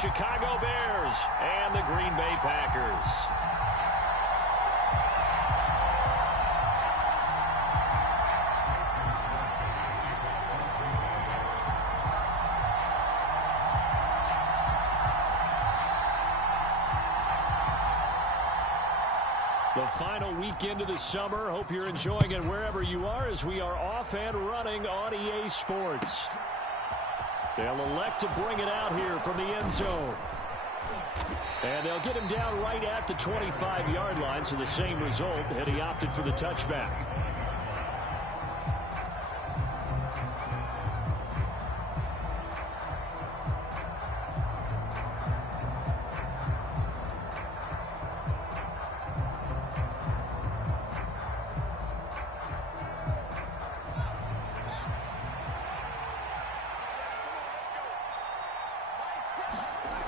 Chicago Bears and the Green Bay Packers. The final weekend of the summer. Hope you're enjoying it wherever you are as we are off and running on EA Sports. They'll elect to bring it out here from the end zone. And they'll get him down right at the 25-yard line, so the same result, and he opted for the touchback.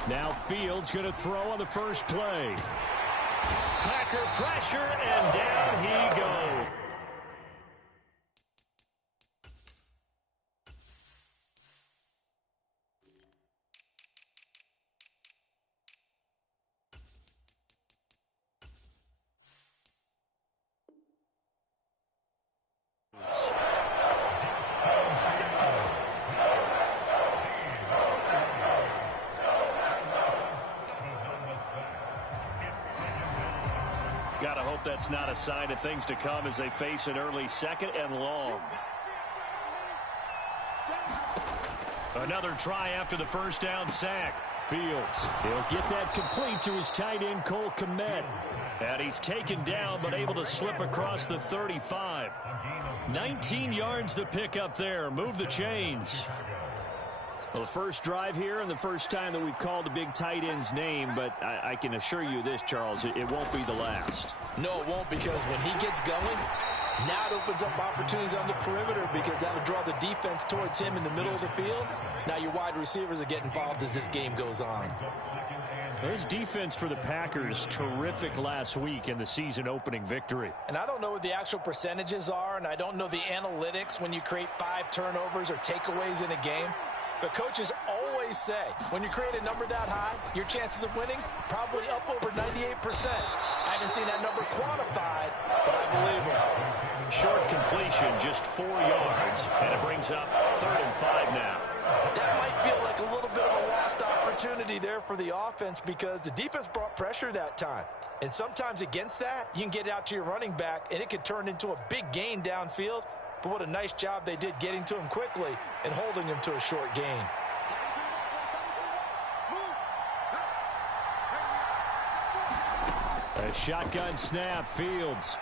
Now Fields going to throw on the first play. Packer pressure, and down he goes. Gotta hope that's not a sign of things to come as they face an early second and long. Another try after the first down sack. Fields, he'll get that complete to his tight end, Cole Kmet. And he's taken down, but able to slip across the 35. 19 yards to pick up there. Move the chains. Well, the first drive here and the first time that we've called a big tight end's name, but I can assure you this, Charles, it won't be the last. No, it won't, because when he gets going, now it opens up opportunities on the perimeter because that'll draw the defense towards him in the middle of the field. Now your wide receivers are getting involved as this game goes on. This defense for the Packers, terrific last week in the season-opening victory. And I don't know what the actual percentages are, and I don't know the analytics when you create 5 turnovers or takeaways in a game. But coaches always say, when you create a number that high, your chances of winning probably up over 98%. I haven't seen that number quantified, but I believe them. Short completion, just 4 yards, and it brings up 3rd and 5 now. That might feel like a little bit of a lost opportunity there for the offense because the defense brought pressure that time. And sometimes against that, you can get out to your running back, and it could turn into a big gain downfield. But what a nice job they did getting to him quickly and holding him to a short gain. A shotgun snap, Fields.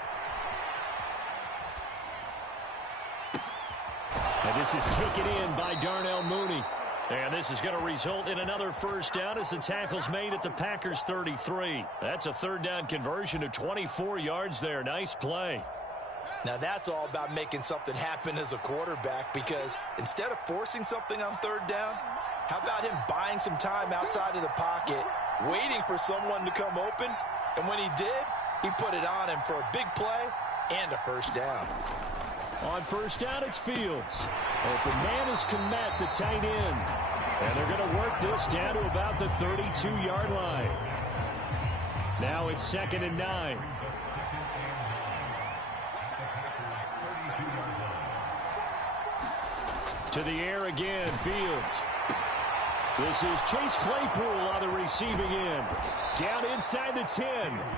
And this is taken in by Darnell Mooney. And this is going to result in another first down as the tackle's made at the Packers 33. That's a 3rd down conversion of 24 yards there. Nice play. Now that's all about making something happen as a quarterback, because instead of forcing something on 3rd down, how about him buying some time outside of the pocket, waiting for someone to come open, and when he did, he put it on him for a big play and a first down. On first down, it's Fields. Open man is Kmet, the tight end. And they're going to work this down to about the 32-yard line. Now it's 2nd and 9. To the air again, Fields. This is Chase Claypool on the receiving end. Down inside the 10.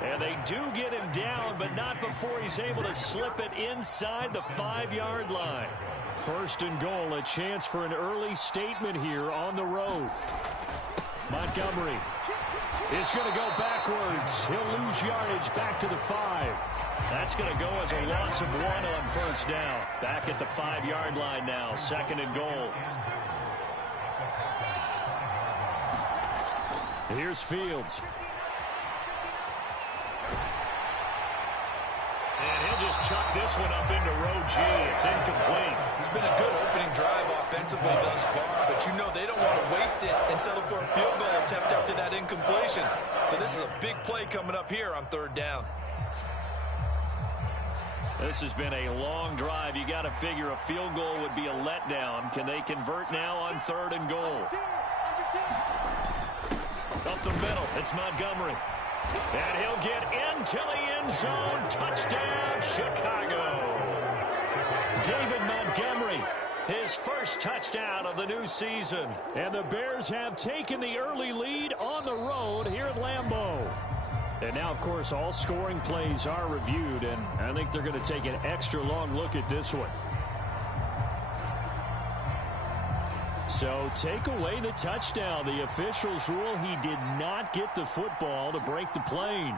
And they do get him down, but not before he's able to slip it inside the 5-yard line. 1st and goal, a chance for an early statement here on the road. Montgomery is going to go backwards. He'll lose yardage back to the 5. That's going to go as a loss of 1 on first down. Back at the 5-yard line now, 2nd and goal. Here's Fields. And he'll just chuck this one up into row G. It's incomplete. It's been a good opening drive offensively thus far, but you know they don't want to waste it and settle for a field goal attempt after that incompletion. So this is a big play coming up here on 3rd down. This has been a long drive. You got to figure a field goal would be a letdown. Can they convert now on 3rd and goal? Up the middle, it's Montgomery. And he'll get into the end zone. Touchdown, Chicago. David Montgomery, his first touchdown of the new season. And the Bears have taken the early lead on the road here at Lambeau. And now, of course, all scoring plays are reviewed, and I think they're going to take an extra long look at this one. So take away the touchdown. The officials rule he did not get the football to break the plane.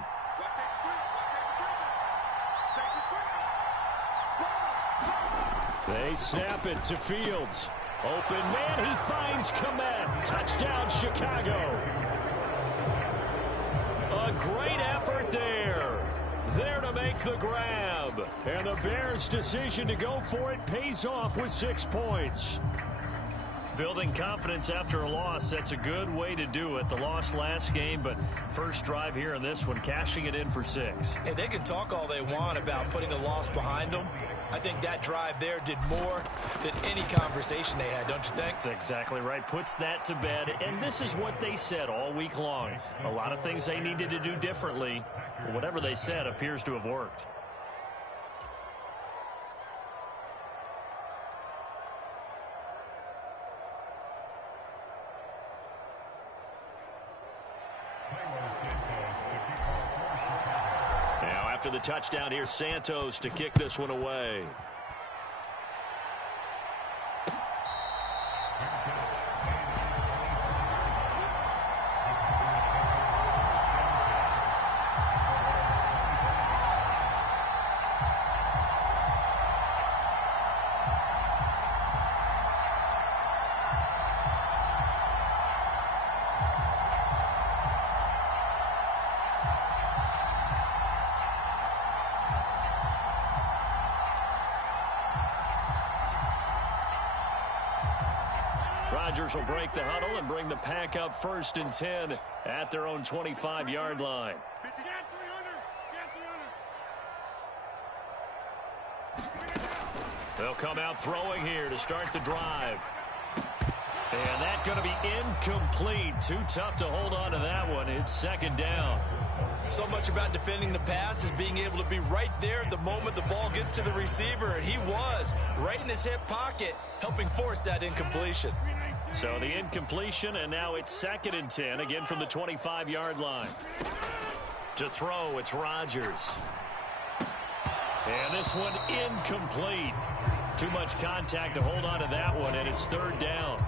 They snap it to Fields. Open man, he finds Kmet. Touchdown, Chicago. A great effort there. There to make the grab. And the Bears' decision to go for it pays off with 6 points. Building confidence after a loss, that's a good way to do it. The loss last game, but first drive here in this one, cashing it in for 6. And they can talk all they want about putting a loss behind them. I think that drive there did more than any conversation they had, don't you think? That's exactly right. Puts that to bed. And this is what they said all week long. A lot of things they needed to do differently. But whatever they said appears to have worked. Now after the touchdown, here's Santos to kick this one away. Rodgers will break the huddle and bring the pack up 1st and 10 at their own 25-yard line. They'll come out throwing here to start the drive. And that's going to be incomplete. Too tough to hold on to that one. It's 2nd down. So much about defending the pass is being able to be right there at the moment the ball gets to the receiver, and he was right in his hip pocket, helping force that incompletion. So the incompletion, and now it's 2nd and 10, again from the 25-yard line. To throw, it's Rodgers. And this one incomplete. Too much contact to hold on to that one, and it's 3rd down.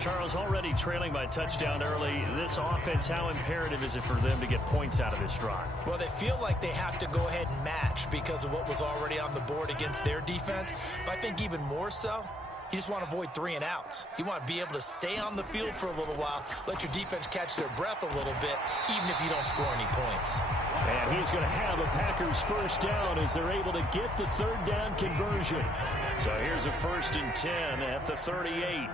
Charles, already trailing by touchdown early. This offense, how imperative is it for them to get points out of this drive? Well, they feel like they have to go ahead and match because of what was already on the board against their defense. But I think even more so, you just want to avoid 3 and outs. You want to be able to stay on the field for a little while, let your defense catch their breath a little bit, even if you don't score any points. And he's going to have a Packers 1st down as they're able to get the 3rd down conversion. So here's a 1st and 10 at the 38.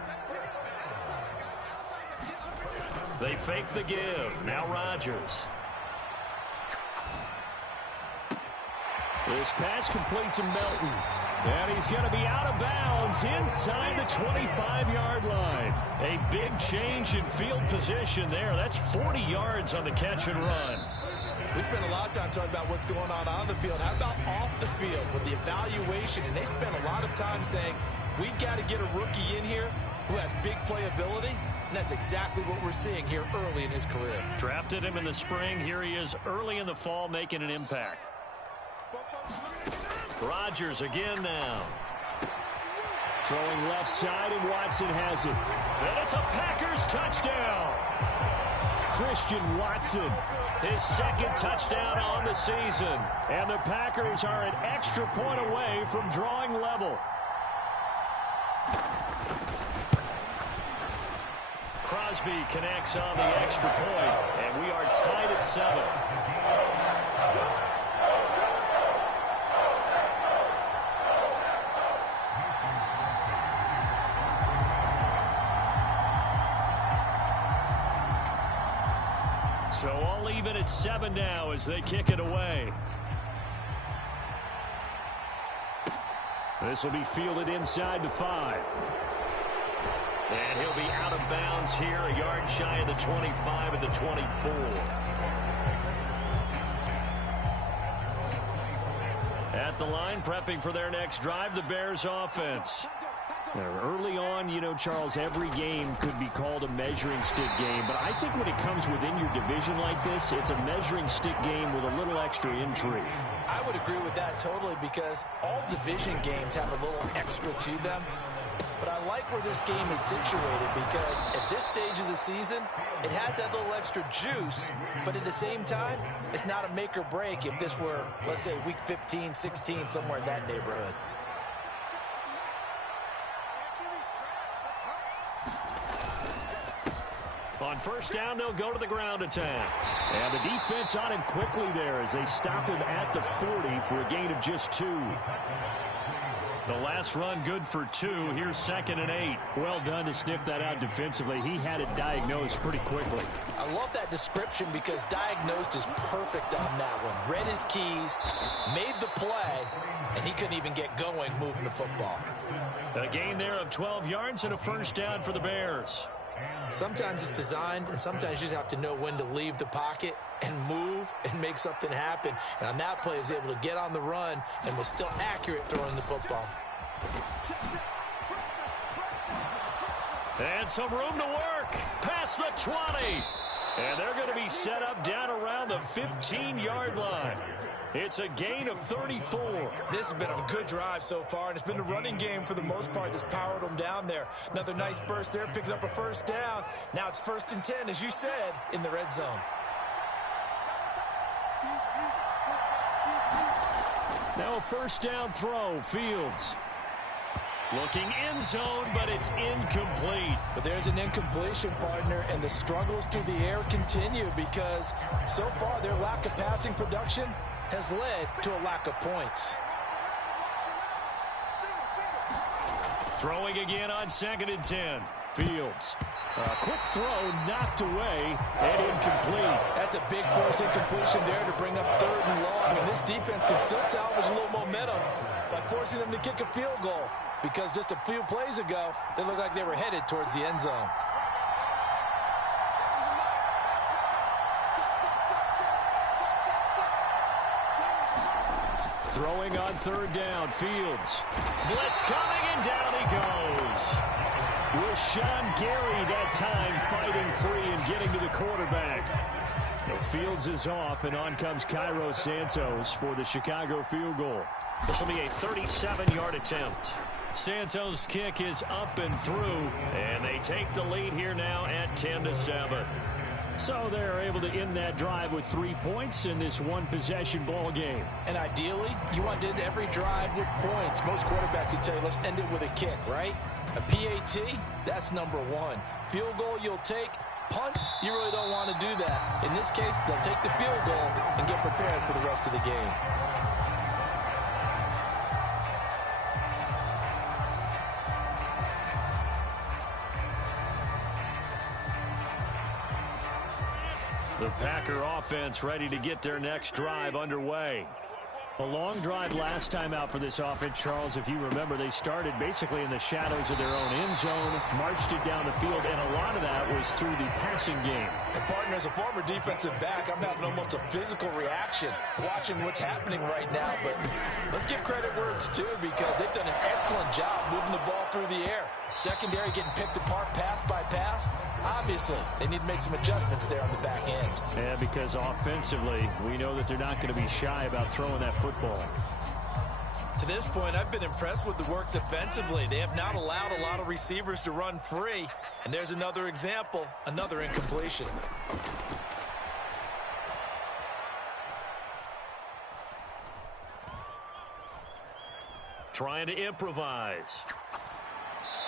They fake the give. Now Rodgers. This pass complete to Melton. And he's going to be out of bounds inside the 25-yard line. A big change in field position there. That's 40 yards on the catch and run. We spent a lot of time talking about what's going on the field. How about off the field with the evaluation? And they spent a lot of time saying, we've got to get a rookie in here who has big playability. And that's exactly what we're seeing here early in his career. Drafted him in the spring. Here he is early in the fall making an impact. Rodgers again now. Throwing left side, and Watson has it. And it's a Packers touchdown. Christian Watson, his 2nd touchdown on the season. And the Packers are an extra point away from drawing level. Crosby connects on the extra point, and we are tied at 7. So all even at 7 now as they kick it away. This will be fielded inside the 5. And he'll be out of bounds here, a yard shy of the 25 at the 24. At the line, prepping for their next drive, the Bears offense. Now, early on, you know, Charles, every game could be called a measuring stick game. But I think when it comes within your division like this, it's a measuring stick game with a little extra intrigue. I would agree with that totally because all division games have a little extra to them. But I like where this game is situated because at this stage of the season, it has that little extra juice, but at the same time, it's not a make or break if this were, let's say, week 15, 16, somewhere in that neighborhood. On first down, they'll go to the ground attack. And the defense on him quickly there as they stop him at the 40 for a gain of just 2. The last run good for 2. Here's 2nd and 8. Well done to sniff that out defensively. He had it diagnosed pretty quickly. I love that description because diagnosed is perfect on that one. Read his keys, made the play, and he couldn't even get going moving the football. A gain there of 12 yards and a first down for the Bears. Sometimes it's designed, and sometimes you just have to know when to leave the pocket and move and make something happen. And on that play, he was able to get on the run and was still accurate throwing the football. And some room to work. Past the 20. And they're going to be set up down around the 15-yard line. It's a gain of 34. This has been a good drive so far, and it's been a running game for the most part that's powered them down there. Another nice burst there, picking up a first down. Now it's 1st and 10, as you said, in the red zone. Now a first down throw, Fields. Looking end zone, but it's incomplete. But there's an incompletion, partner, and the struggles through the air continue because so far their lack of passing production has led to a lack of points. Throwing again on 2nd and 10. Fields. A quick throw knocked away and incomplete. That's a big force incompletion there to bring up 3rd and long. And this defense can still salvage a little momentum by forcing them to kick a field goal. Because just a few plays ago, they looked like they were headed towards the end zone. Throwing on 3rd down, Fields. Blitz coming, and down he goes. Rashawn Gary that time fighting free and getting to the quarterback. So Fields is off, and on comes Cairo Santos for the Chicago field goal. This will be a 37-yard attempt. Santos' kick is up and through, and they take the lead here now at 10-7. So they're able to end that drive with 3 points in this one-possession ball game. And ideally, you want to end every drive with points. Most quarterbacks would tell you, let's end it with a kick, right? A PAT, that's number 1. Field goal you'll take. Punts, you really don't want to do that. In this case, they'll take the field goal and get prepared for the rest of the game. The Packer offense ready to get their next drive underway. A long drive last time out for this offense, Charles. If you remember, they started basically in the shadows of their own end zone, marched it down the field, and a lot of that was through the passing game. And partner, as a former defensive back, I'm having almost a physical reaction watching what's happening right now. But let's give credit where it's due because they've done an excellent job moving the ball through the air. Secondary getting picked apart pass by pass. Obviously, they need to make some adjustments there on the back end. Yeah, because offensively, we know that they're not going to be shy about throwing that football. To this point, I've been impressed with the work defensively. They have not allowed a lot of receivers to run free. And there's another example, another incompletion. Trying to improvise.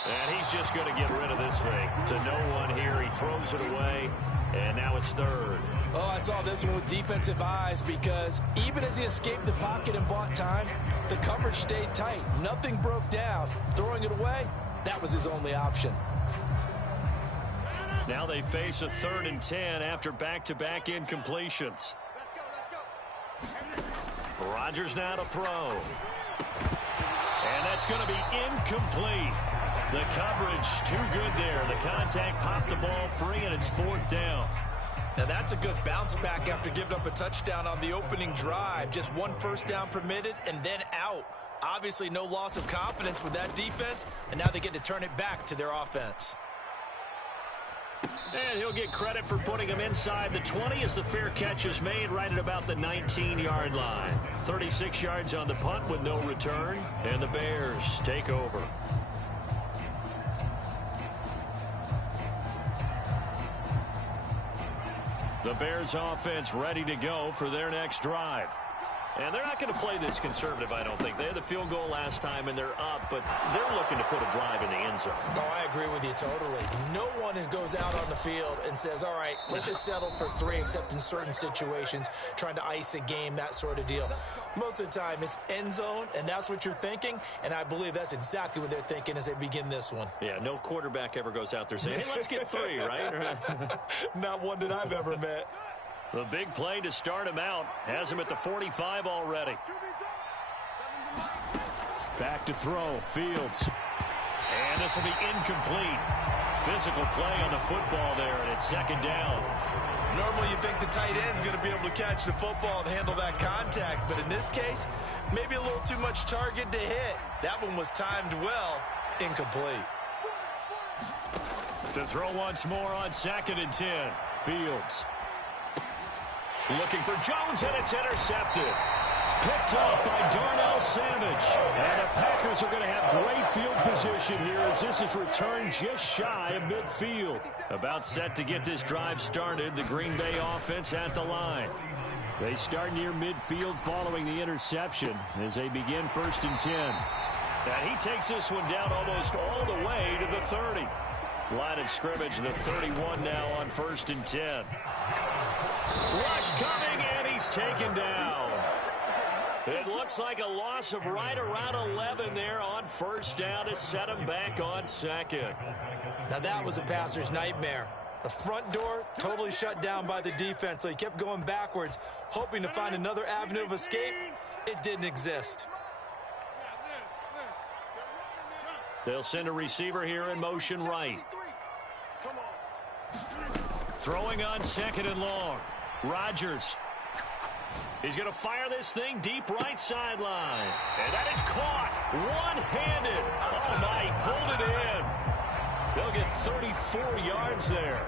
And he's just going to get rid of this thing. To no one here. He throws it away. And now it's 3rd. Oh, I saw this one with defensive eyes because even as he escaped the pocket and bought time, the coverage stayed tight. Nothing broke down. Throwing it away, that was his only option. Now they face a 3rd and 10 after back-to-back incompletions. Rodgers now to throw. And that's going to be incomplete. The coverage too good there. The contact popped the ball free, and it's 4th down. Now that's a good bounce back after giving up a touchdown on the opening drive. Just 1 first down permitted and then out. Obviously no loss of confidence with that defense, and now they get to turn it back to their offense. And he'll get credit for putting him inside the 20 as the fair catch is made right at about the 19-yard line. 36 yards on the punt with no return, and the Bears take over. The Bears offense ready to go for their next drive. And they're not going to play this conservative, I don't think. They had the field goal last time, and they're up, but they're looking to put a drive in the end zone. Oh, I agree with you totally. No one goes out on the field and says, all right, let's just settle for 3, except in certain situations, trying to ice a game, that sort of deal. Most of the time, it's end zone, and that's what you're thinking, and I believe that's exactly what they're thinking as they begin this one. Yeah, no quarterback ever goes out there saying, hey, let's get 3, right? Not one that I've ever met. The big play to start him out has him at the 45 already. Back to throw, Fields. And this will be incomplete. Physical play on the football there, and it's 2nd down. Normally you think the tight end's going to be able to catch the football and handle that contact, but in this case, maybe a little too much target to hit. That one was timed well, incomplete. To throw once more on 2nd and 10. Fields. Looking for Jones, and it's intercepted. Picked off by Darnell Savage. And the Packers are going to have great field position here as this is returned just shy of midfield. About set to get this drive started, the Green Bay offense at the line. They start near midfield following the interception as they begin 1st and 10. And he takes this one down almost all the way to the 30. Line of scrimmage, the 31 now on 1st and 10. Rush coming, and he's taken down. It looks like a loss of right around 11 there on 1st down to set him back on 2nd. Now that was a passer's nightmare. The front door totally shut down by the defense, so he kept going backwards, hoping to find another avenue of escape. It didn't exist. They'll send a receiver here in motion right. Throwing on 2nd and long. Rodgers. He's going to fire this thing deep right sideline. And that is caught one-handed. Oh, my, he pulled it in. They'll get 34 yards there.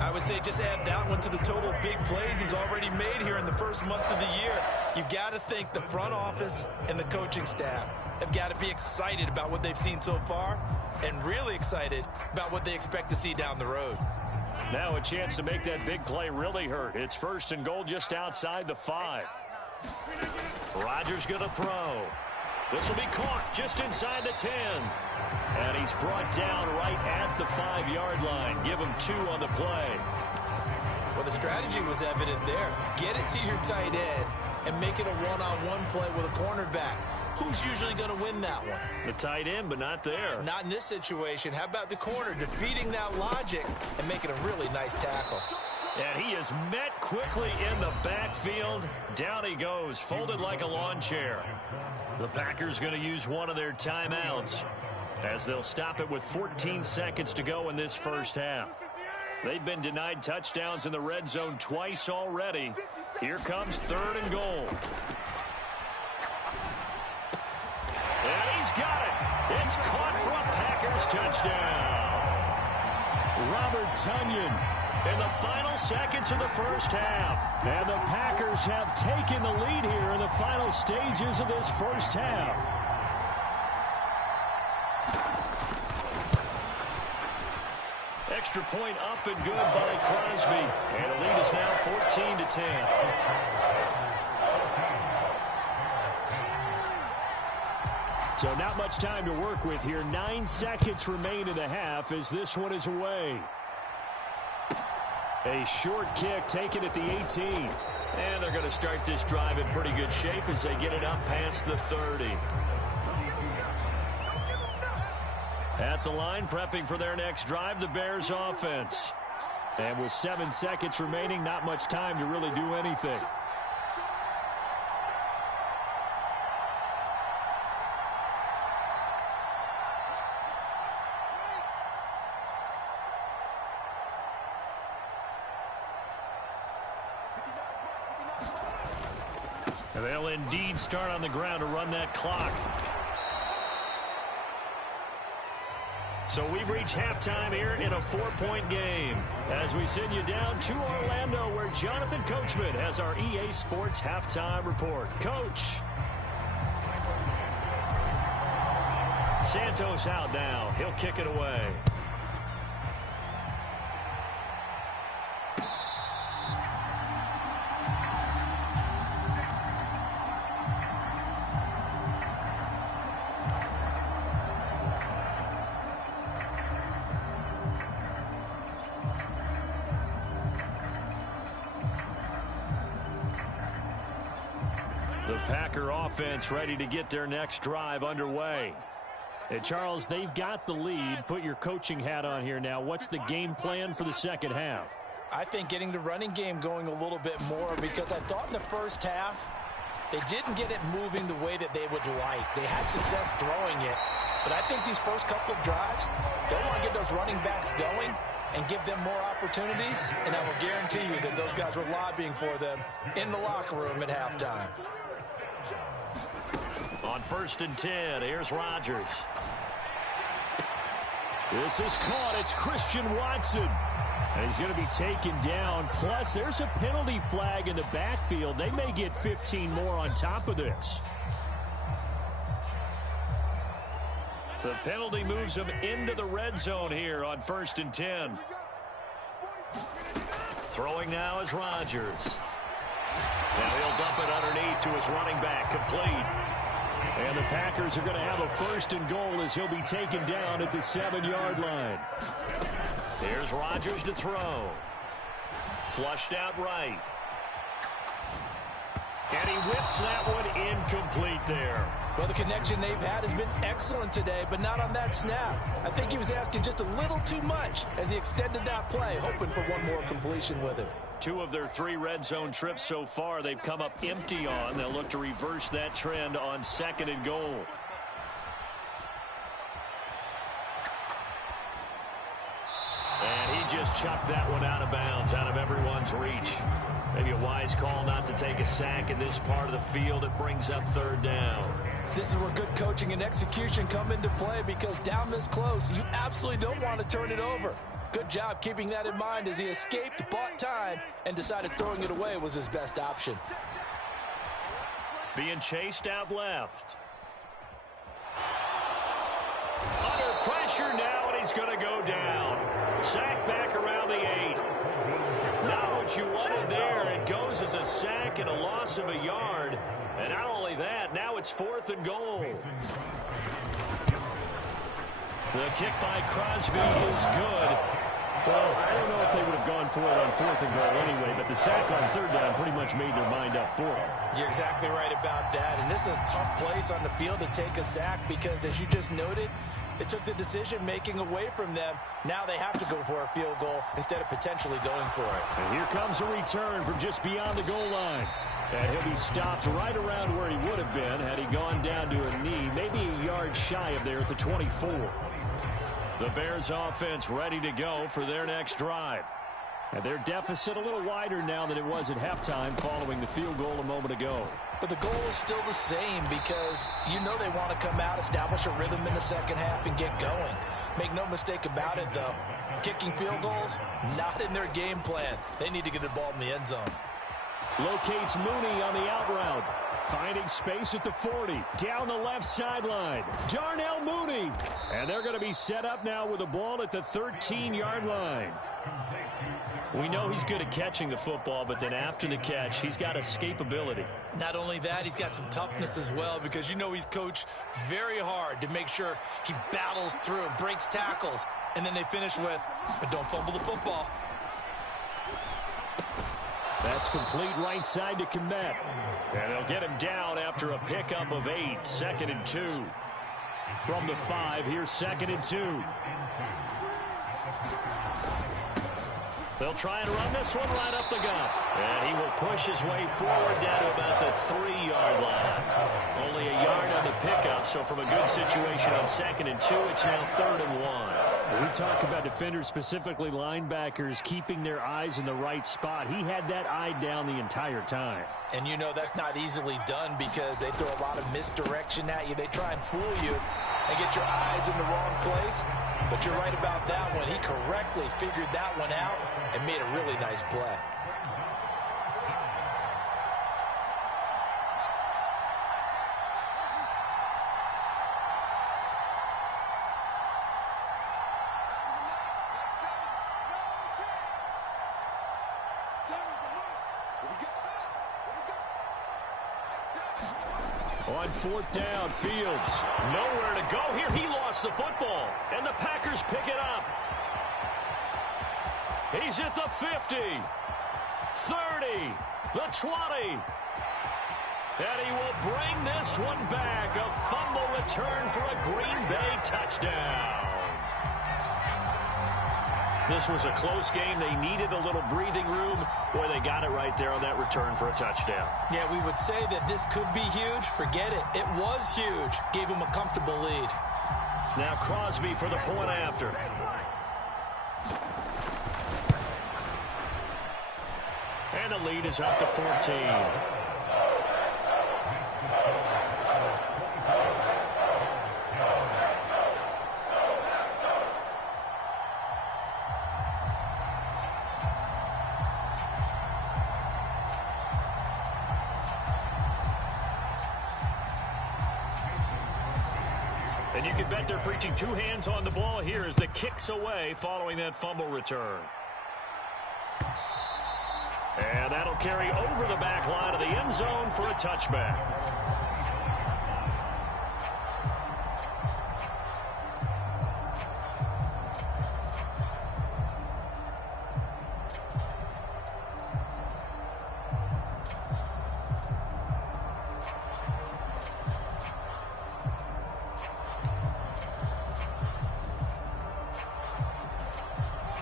I would say just add that one to the total big plays he's already made here in the first month of the year. You've got to think the front office and the coaching staff have got to be excited about what they've seen so far and really excited about what they expect to see down the road. Now a chance to make that big play really hurt. It's 1st and goal just outside the 5. Rodgers going to throw. This will be caught just inside the 10. And he's brought down right at the 5-yard line. Give him 2 on the play. Well, the strategy was evident there. Get it to your tight end and make it a one-on-one play with a cornerback. Who's usually going to win that one? The tight end, but not there. Not in this situation. How about the corner defeating that logic and making a really nice tackle? And he is met quickly in the backfield. Down he goes, folded like a lawn chair. The Packers going to use one of their timeouts as they'll stop it with 14 seconds to go in this first half. They've been denied touchdowns in the red zone twice already. Here comes 3rd and goal. And he's got it. It's caught for a Packers touchdown. Robert Tonyan in the final seconds of the first half. And the Packers have taken the lead here in the final stages of this first half. Extra point up and good by Crosby. And the lead is now 14-10. So not much time to work with here. 9 seconds remain in the half as this one is away. A short kick taken at the 18. And they're going to start this drive in pretty good shape as they get it up past the 30. At the line, prepping for their next drive, the Bears offense. And with 7 seconds remaining, not much time to really do anything. And they'll indeed start on the ground to run that clock. So we've reached halftime here in a 4-point game as we send you down to Orlando where Jonathan Coachman has our EA Sports halftime report. Coach. Santos out now. He'll kick it away. The Packer offense ready to get their next drive underway. And Charles, they've got the lead. Put your coaching hat on here now. What's the game plan for the second half? I think getting the running game going a little bit more because I thought in the first half they didn't get it moving the way that they would like. They had success throwing it. But I think these first couple of drives, they want to get those running backs going and give them more opportunities. And I will guarantee you that those guys were lobbying for them in the locker room at halftime. On 1st and 10, here's Rodgers. This is caught. It's Christian Watson. And he's going to be taken down. Plus, there's a penalty flag in the backfield. They may get 15 more on top of this. The penalty moves him into the red zone here on 1st and 10. Throwing now is Rodgers. Now he'll dump it underneath to his running back, complete. And the Packers are going to have a 1st and goal as he'll be taken down at the 7-yard line. Here's Rodgers to throw. Flushed out right. And he whips that one incomplete there. Well, the connection they've had has been excellent today, but not on that snap. I think he was asking just a little too much as he extended that play, hoping for one more completion with him. 2 of their 3 red zone trips so far they've come up empty on. They'll look to reverse that trend on 2nd and goal. And he just chucked that one out of bounds, out of everyone's reach. Maybe a wise call not to take a sack in this part of the field. It brings up 3rd down. This is where good coaching and execution come into play because down this close, you absolutely don't want to turn it over. Good job keeping that in mind as he escaped, bought time, and decided throwing it away was his best option. Being chased out left. Under pressure now, and he's going to go down. Sack back around the 8. Not what you wanted there. It goes as a sack and a loss of a yard. And not only that, now it's 4th and goal. The kick by Crosby is good. Well, I don't know if they would have gone for it on 4th and goal anyway, but the sack on 3rd down pretty much made their mind up for it. You're exactly right about that. And this is a tough place on the field to take a sack because, as you just noted, it took the decision-making away from them. Now they have to go for a field goal instead of potentially going for it. And here comes a return from just beyond the goal line. And he'll be stopped right around where he would have been had he gone down to a knee, maybe a yard shy of there at the 24. The Bears offense ready to go for their next drive. And their deficit a little wider now than it was at halftime following the field goal a moment ago. But the goal is still the same because you know they want to come out, establish a rhythm in the second half, and get going. Make no mistake about it, though. Kicking field goals, not in their game plan. They need to get the ball in the end zone. Locates Mooney on the out route. Finding space at the 40. Down the left sideline. Darnell Mooney. And they're going to be set up now with the ball at the 13-yard line. We know he's good at catching the football, but then after the catch, he's got escapability. Not only that, he's got some toughness as well because you know he's coached very hard to make sure he battles through, breaks tackles, and then they finish with, but don't fumble the football. That's complete right side to Kmet. And they'll get him down after a pickup of 8. 2nd and 2. From the 5, here's 2nd and 2. They'll try and run this one right up the gut. And he will push his way forward down to about the 3-yard line. Only a yard on the pickup, so from a good situation on 2nd and 2, it's now 3rd and 1. We talk about defenders, specifically linebackers, keeping their eyes in the right spot. He had that eye down the entire time. And you know that's not easily done because they throw a lot of misdirection at you. They try and fool you and get your eyes in the wrong place. But you're right about that one. He correctly figured that one out and made a really nice play. On fourth down, Fields. Nowhere to go here. He lost the football. And the Packers pick it up. He's at the 50. 30. The 20. And he will bring this one back. A fumble return for a Green Bay touchdown. This was a close game. They needed a little breathing room. Boy, they got it right there on that return for a touchdown. Yeah, we would say that this could be huge. Forget it. It was huge. Gave him a comfortable lead. Now Crosby for the point after. And the lead is up to 14. And you can bet they're preaching two hands on the ball here as the kick's away following that fumble return. And that'll carry over the back line of the end zone for a touchback.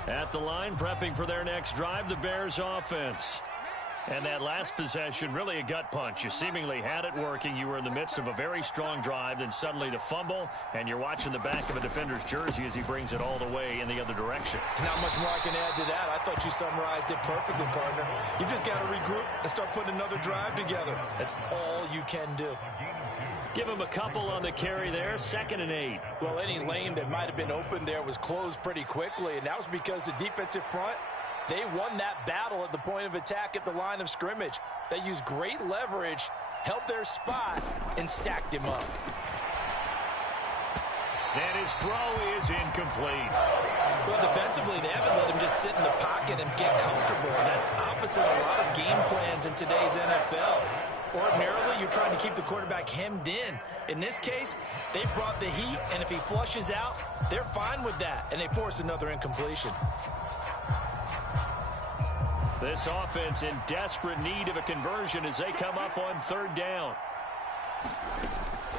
At the line, prepping for their next drive, the Bears offense. And that last possession, really a gut punch. You seemingly had it working. You were in the midst of a very strong drive, then suddenly the fumble, and you're watching the back of a defender's jersey as he brings it all the way in the other direction. There's not much more I can add to that. I thought you summarized it perfectly, partner. You just got to regroup and start putting another drive together. That's all you can do. Give him a couple on the carry there, 2nd and 8. Well, any lane that might have been open there was closed pretty quickly, and that was because the defensive front, they won that battle at the point of attack at the line of scrimmage. They used great leverage, held their spot, and stacked him up. And his throw is incomplete. Well, defensively, they haven't let him just sit in the pocket and get comfortable, and that's opposite a lot of game plans in today's NFL. Ordinarily, you're trying to keep the quarterback hemmed in. In this case, they brought the heat, and if he flushes out, they're fine with that, and they force another incompletion. This offense in desperate need of a conversion as they come up on 3rd down.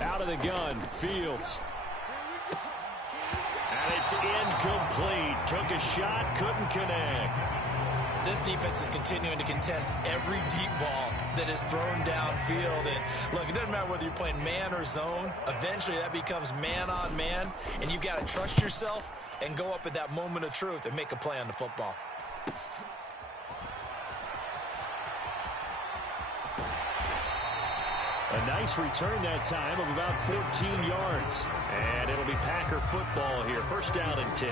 Out of the gun, Fields. And it's incomplete. Took a shot, couldn't connect. This defense is continuing to contest every deep ball that is thrown downfield. And look, it doesn't matter whether you're playing man or zone. Eventually, that becomes man on man. And you've got to trust yourself and go up at that moment of truth and make a play on the football. A nice return that time of about 14 yards. And it'll be Packer football here. 1st down and 10.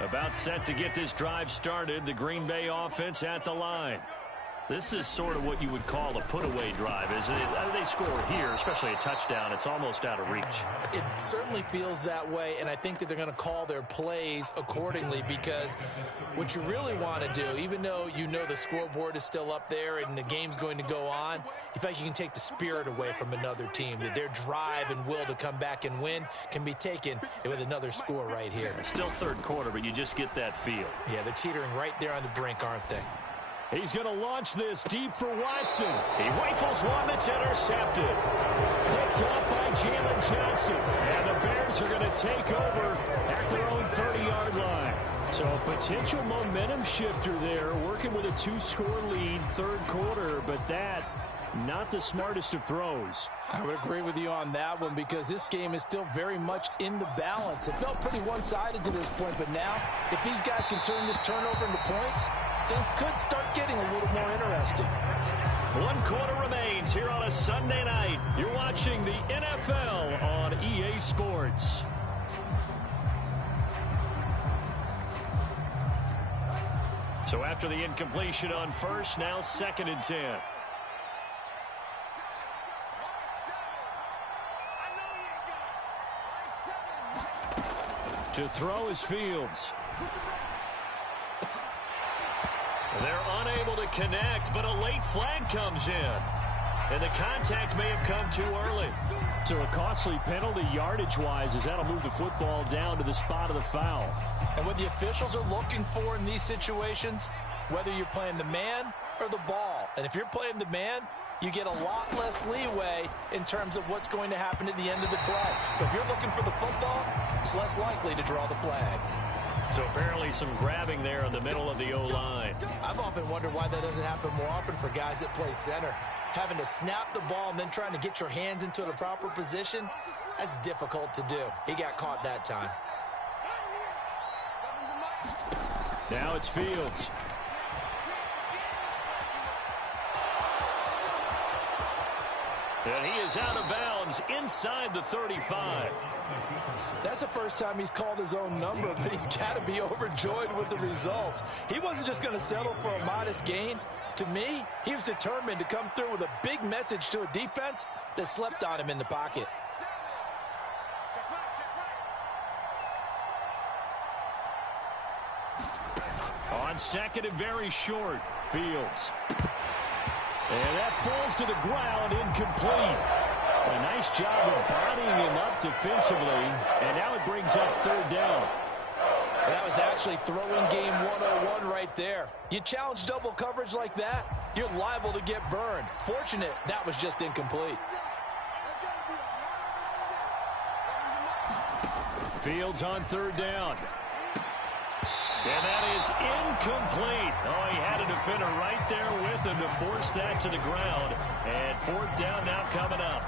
About set to get this drive started. The Green Bay offense at the line. This is sort of what you would call a put-away drive, isn't it? They score here, especially a touchdown. It's almost out of reach. It certainly feels that way, and I think that they're going to call their plays accordingly because what you really want to do, even though you know the scoreboard is still up there and the game's going to go on, you feel like you can take the spirit away from another team, that their drive and will to come back and win can be taken with another score right here. It's still 3rd quarter, but you just get that feel. Yeah, they're teetering right there on the brink, aren't they? He's going to launch this deep for Watson. He rifles one that's intercepted. Picked up by Jalen Johnson. And the Bears are going to take over at their own 30-yard line. So a potential momentum shifter there, working with a 2-score lead, third quarter, but that, not the smartest of throws. I would agree with you on that one because this game is still very much in the balance. It felt pretty one-sided to this point, but now, if these guys can turn this turnover into points, things could start getting a little more interesting. 1 quarter remains here on a Sunday night. You're watching the NFL on EA Sports. So after the incompletion on first, now 2nd and 10. To throw is Fields. They're unable to connect, but a late flag comes in. And the contact may have come too early. So a costly penalty yardage-wise as that'll move the football down to the spot of the foul. And what the officials are looking for in these situations, whether you're playing the man or the ball. And if you're playing the man, you get a lot less leeway in terms of what's going to happen at the end of the play. But if you're looking for the football, it's less likely to draw the flag. So apparently some grabbing there in the middle of the O-line. I've often wondered why that doesn't happen more often for guys that play center. Having to snap the ball and then trying to get your hands into the proper position, that's difficult to do. He got caught that time. Now it's Fields. And he is out of bounds inside the 35. That's the first time he's called his own number, but he's got to be overjoyed with the result. He wasn't just going to settle for a modest gain. To me, he was determined to come through with a big message to a defense that slept on him in the pocket. On second and very short, Fields. And that falls to the ground, incomplete. A nice job of bodying him up defensively, and now it brings up 3rd down. That was actually throwing game 101 right there. You challenge double coverage like that, you're liable to get burned. Fortunate that was just incomplete. Fields on 3rd down. And that is incomplete. Oh, he had a defender right there with him to force that to the ground. And 4th down now coming up.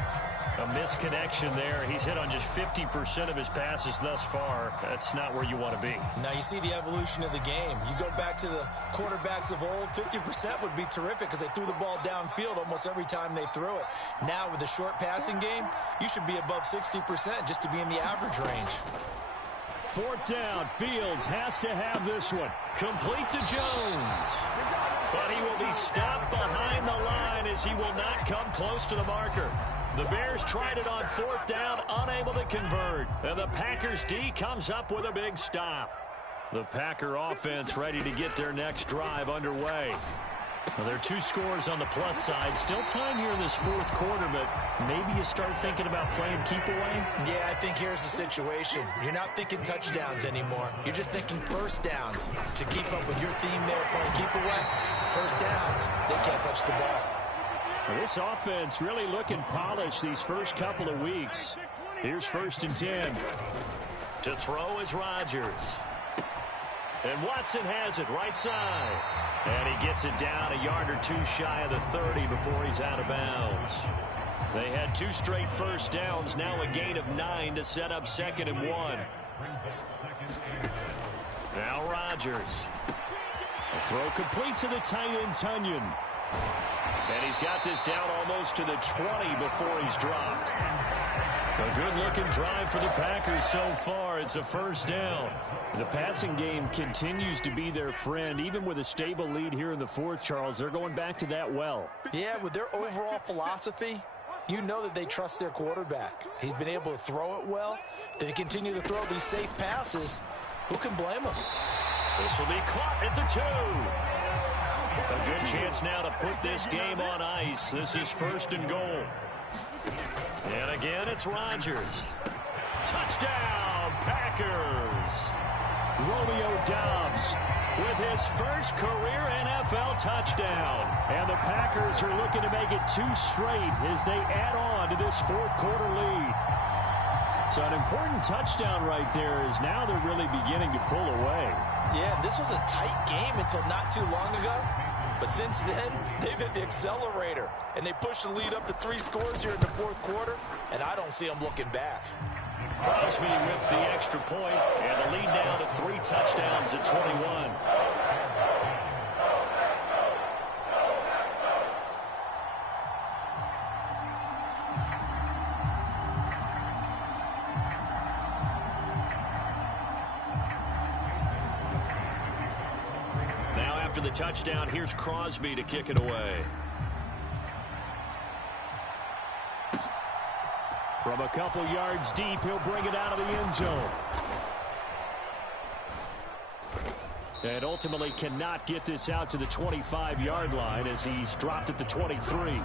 A misconnection there. He's hit on just 50% of his passes thus far. That's not where you want to be. Now you see the evolution of the game. You go back to the quarterbacks of old, 50% would be terrific because they threw the ball downfield almost every time they threw it. Now with the short passing game, you should be above 60% just to be in the average range. 4th down. Fields has to have this one. Complete to Jones. But he will be stopped behind the line as he will not come close to the marker. The Bears tried it on 4th down, unable to convert. And the Packers D comes up with a big stop. The Packer offense ready to get their next drive underway. Well, there are 2 scores on the plus side. Still time here in this 4th quarter, but maybe you start thinking about playing keep away? Yeah, I think here's the situation. You're not thinking touchdowns anymore. You're just thinking first downs. To keep up with your theme there, playing keep away, first downs, they can't touch the ball. Well, this offense really looking polished these first couple of weeks. Here's 1st and 10. To throw is Rodgers. And Watson has it right side. And he gets it down a yard or 2 shy of the 30 before he's out of bounds. They had 2 straight 1st downs, now a gain of 9 to set up 2nd and 1. Now Rodgers. A throw complete to the tight end, Tunyon. And he's got this down almost to the 20 before he's dropped. A good-looking drive for the Packers so far. It's a 1st down. The passing game continues to be their friend. Even with a stable lead here in the 4th, Charles, they're going back to that well. Yeah, with their overall philosophy, you know that they trust their quarterback. He's been able to throw it well. They continue to throw these safe passes. Who can blame them? This will be caught at the 2. A good chance now to put this game on ice. This is 1st and goal. And again, it's Rodgers. Touchdown, Packers. Romeo Doubs with his first career NFL touchdown. And the Packers are looking to make it 2 straight as they add on to this 4th quarter lead. So an important touchdown right there is now they're really beginning to pull away. Yeah, this was a tight game until not too long ago. But since then, they've hit the accelerator. And they pushed the lead up to 3 scores here in the fourth quarter. And I don't see them looking back. Crosby with the extra point, and the lead now to 3 touchdowns at 21. Now after the touchdown, here's Crosby to kick it away. From a couple yards deep, he'll bring it out of the end zone. And ultimately cannot get this out to the 25-yard line as he's dropped at the 23.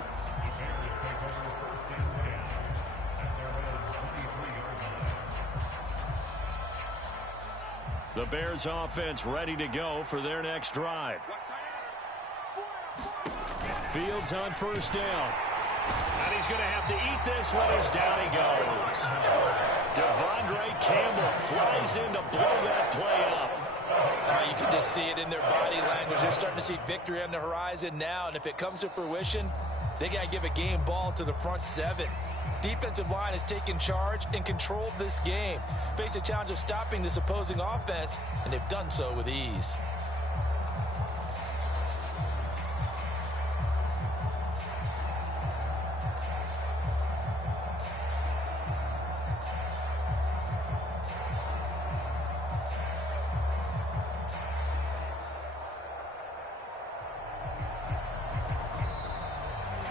The Bears offense ready to go for their next drive. Fields on first down. And he's going to have to eat this one as down he goes. Devondre Campbell flies in to blow that play up. You can just see it in their body language. They're starting to see victory on the horizon now, and if it comes to fruition, they got to give a game ball to the front 7. Defensive line has taken charge and controlled this game. Face a challenge of stopping this opposing offense, and they've done so with ease.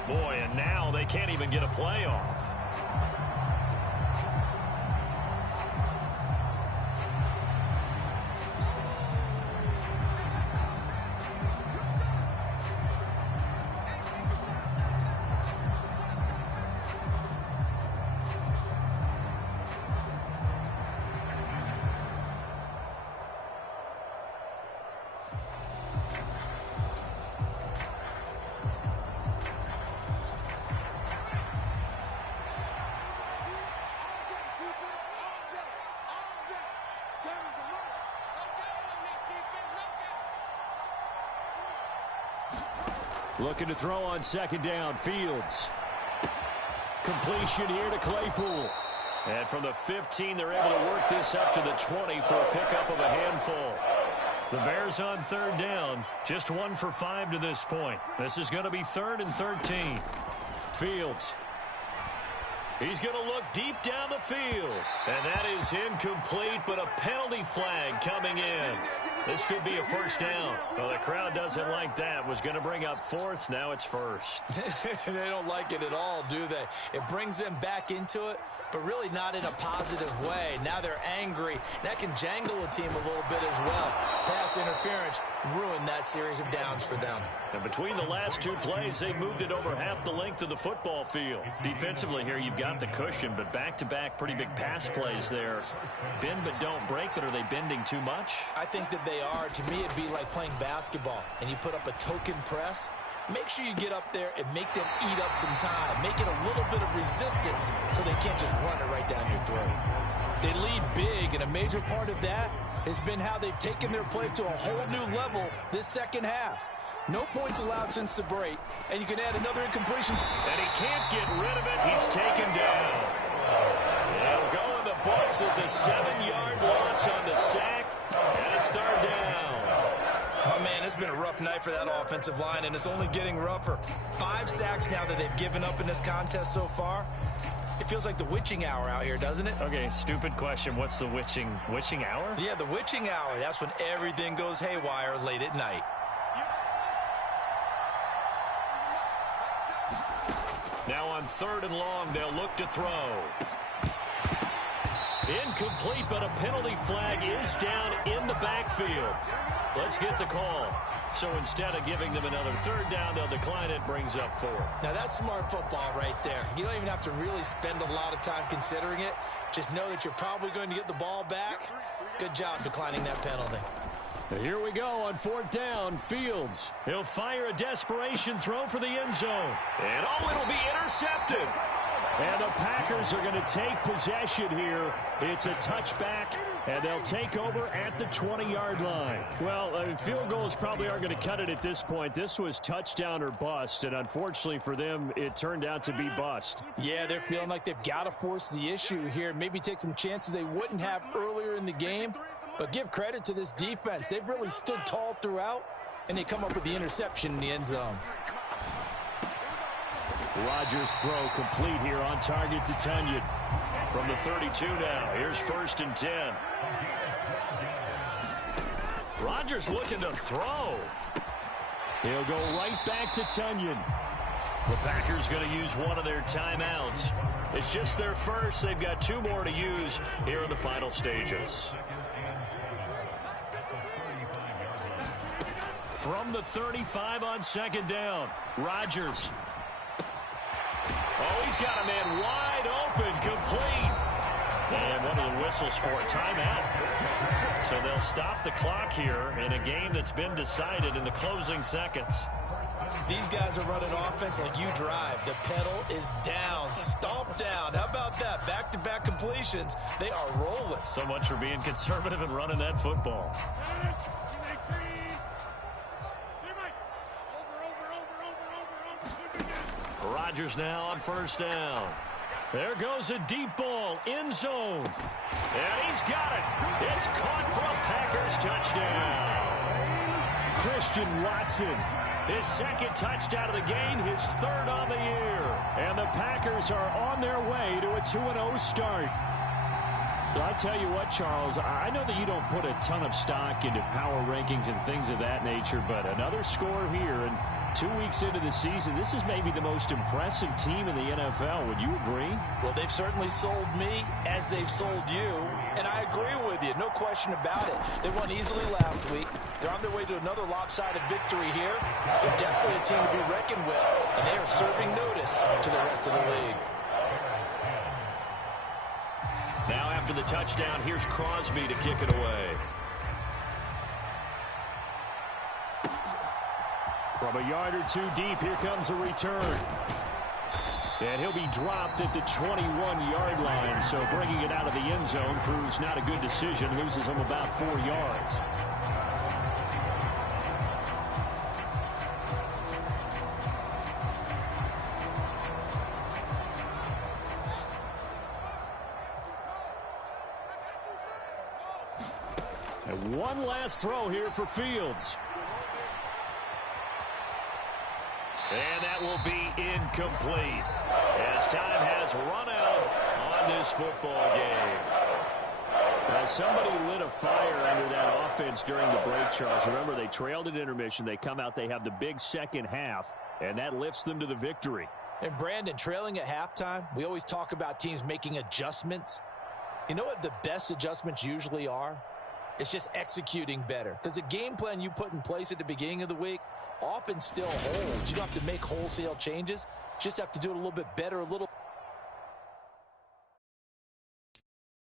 Boy, and now they can't even get a playoff. Looking to throw on second down. Fields. Completion here to Claypool. And from the 15, they're able to work this up to the 20 for a pickup of a handful. The Bears on third down. Just 1 for 5 to this point. This is going to be 3rd and 13. Fields. He's going to look deep down the field. And that is incomplete, but a penalty flag coming in. This could be a first down. Well, the crowd doesn't like that. Was going to bring up 4th. Now it's 1st. They don't like it at all, do they? It brings them back into it, but really not in a positive way. Now they're angry. That can jangle a team a little bit as well. Pass interference ruined that series of downs for them. And between the last 2 plays, they moved it over half the length of the football field. Defensively here, you've got the cushion, but back-to-back pretty big pass plays there. Bend but don't break, but are they bending too much? I think that they are. To me, it'd be like playing basketball, and you put up a token press. Make sure you get up there and make them eat up some time. Make it a little bit of resistance so they can't just run it right down your throat. They lead big, and a major part of that has been how they've taken their play to a whole new level this second half. No points allowed since the break, and you can add another incompletion. And he can't get rid of it. He's taken down. It'll go in the books as a 7-yard loss on the sack, and it's 3rd down. Oh, man, it's been a rough night for that offensive line, and it's only getting rougher. 5 sacks now that they've given up in this contest so far. It feels like the witching hour out here, doesn't it? Okay, stupid question. What's the witching hour? Yeah, the witching hour. That's when everything goes haywire late at night. Now on 3rd and long, they'll look to throw. Incomplete, but a penalty flag is down in the backfield. Let's get the call. So instead of giving them another 3rd down, they'll decline it. Brings up 4. Now that's smart football right there. You don't even have to really spend a lot of time considering it. Just know that you're probably going to get the ball back. Good job declining that penalty. Here we go on 4th down. Fields. He'll fire a desperation throw for the end zone. And it'll be intercepted. And the Packers are going to take possession here. It's a touchback, and they'll take over at the 20-yard line. Well, field goals probably aren't going to cut it at this point. This was touchdown or bust, and unfortunately for them, it turned out to be bust. Yeah, they're feeling like they've got to force the issue here. Maybe take some chances they wouldn't have earlier in the game. But give credit to this defense. They've really stood tall throughout, and they come up with the interception in the end zone. Rodgers' throw complete here on target to Tonyan. From the 32 now, here's 1st and 10. Rodgers looking to throw. He'll go right back to Tonyan. The Packers going to use one of their timeouts. It's just their first. They've got 2 more to use here in the final stages. From the 35 on 2nd down, Rodgers. Oh, he's got a man wide open, complete. And one of the whistles for a timeout. So they'll stop the clock here in a game that's been decided in the closing seconds. These guys are running offense like you drive. The pedal is down, stomp down. How about that? Back-to-back completions. They are rolling. So much for being conservative and running that football. Rodgers now on 1st down. There goes a deep ball, end zone. And he's got it. It's caught for a Packers touchdown. Christian Watson, his 2nd touchdown of the game, his 3rd on the year. And the Packers are on their way to a 2-0 start. I tell you what, Charles, I know that you don't put a ton of stock into power rankings and things of that nature, but another score here, and 2 weeks into the season, this is maybe the most impressive team in the NFL. Would you agree? Well, they've certainly sold me as they've sold you, and I agree with you. No question about it. They won easily last week. They're on their way to another lopsided victory here. They're definitely a team to be reckoned with, and they are serving notice to the rest of the league. Now after the touchdown, here's Crosby to kick it away. From a yard or 2 deep, here comes a return. And he'll be dropped at the 21-yard line, so bringing it out of the end zone proves not a good decision, loses him about 4 yards. And one last throw here for Fields. And that will be incomplete as time has run out on this football game. Now, somebody lit a fire under that offense during the break, Charles. Remember, they trailed at intermission. They come out, they have the big second half, and that lifts them to the victory. And, Brandon, trailing at halftime, we always talk about teams making adjustments. You know what the best adjustments usually are? It's just executing better. Because the game plan you put in place at the beginning of the week often still holds. You don't have to make wholesale changes. You just have to do it a little bit better, a little